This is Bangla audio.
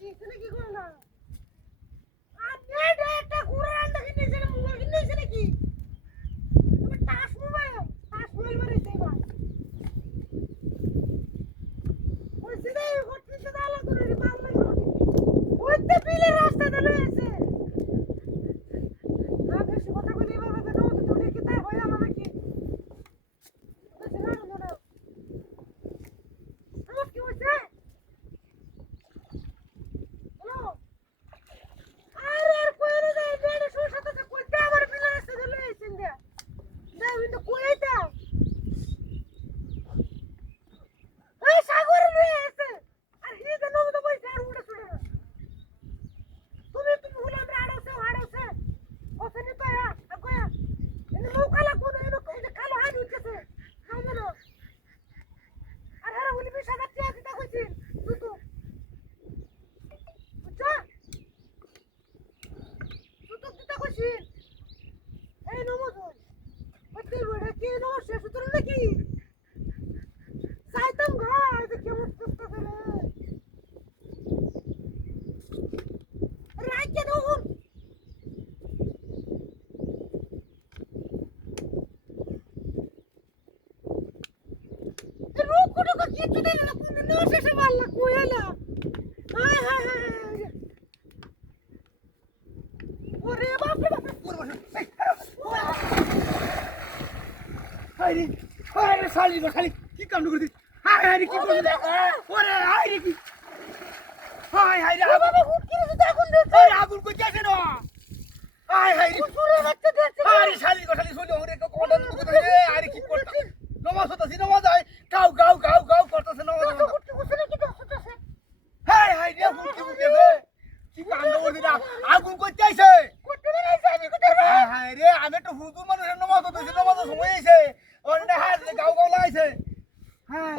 এখানে কি করে না আপনি এটা একটা কুরআন দেখে নিয়েছেন মোবাইল কিনেছেন নাকি তুমি টাচ মোবাইল মারিছে ভাই ওই সিধা হচ্ছে দালা করে মাল মারো ওইতে পিলে রাস্তা ধরে আছে না বেশি কথা কইলে এবার কথা দাও তো দেখি তাই হয় আমার নাকি ওটা ছেড়ে দাও না আমার কি হইছে হ্যালো আরে আর কইরে যাই বেড়ে শুর সাথে কইতে আমার পিলে রাস্তা ধরে আছেন দে দাও কিন্তু কই দাও এই সাগর রয়েছে আর হি দেন তো বইছে আর উড়ে চলে তুমি বলে আমরা আড়াছে ওখানে তো আগয়া এনে নৌকা লাগবো না এনে কই যে কালো হাত উঠতেছে নাও না আর হারা উনি বিশ হাজার টাকা দিতে কইছি দুটো বুঝছো দুটো দিতে কইছি এই নমজ ওতে বড় কি নো শেষ তোর নাকি যাইতাম ঘর দেখে মত করতে না রাইকে দাও রুকুটুকু কিছু দেন না কোন নো শেষে মারলা কইলা হায় হায় হায় ওরে বাপ রে বাপ হাইরে হাইরে শালি গো শালি কি কাম করে দিস হাই হাইরে কি করে ওরে হাইরে কি হাই হাইরে বাবা হুট করে তো আগুন দিছে আরে আগুন কই যাচ্ছে না হাই হাইরে পুরো রাখতে দিছে হাইরে শালি গো শালি শুনে ওরে কোটা করে রে আরে কি করতে নমাজ হতাছি নমাজ আই গাও গাও গাও গাও করতেছে নমাজ হুট করে কি দছতেছে হাই হাইরে হুটকি হুটকেছে কি কাম করে দিলা আগুন কই যাইছে করতে না যাবি কোথায় হাই হাইরে আমি তো হুজুর মানুষের নমাজ হতাছি নমাজ সময় আইছে ওরে হাত গাও গাও লাগাইছে হ্যাঁ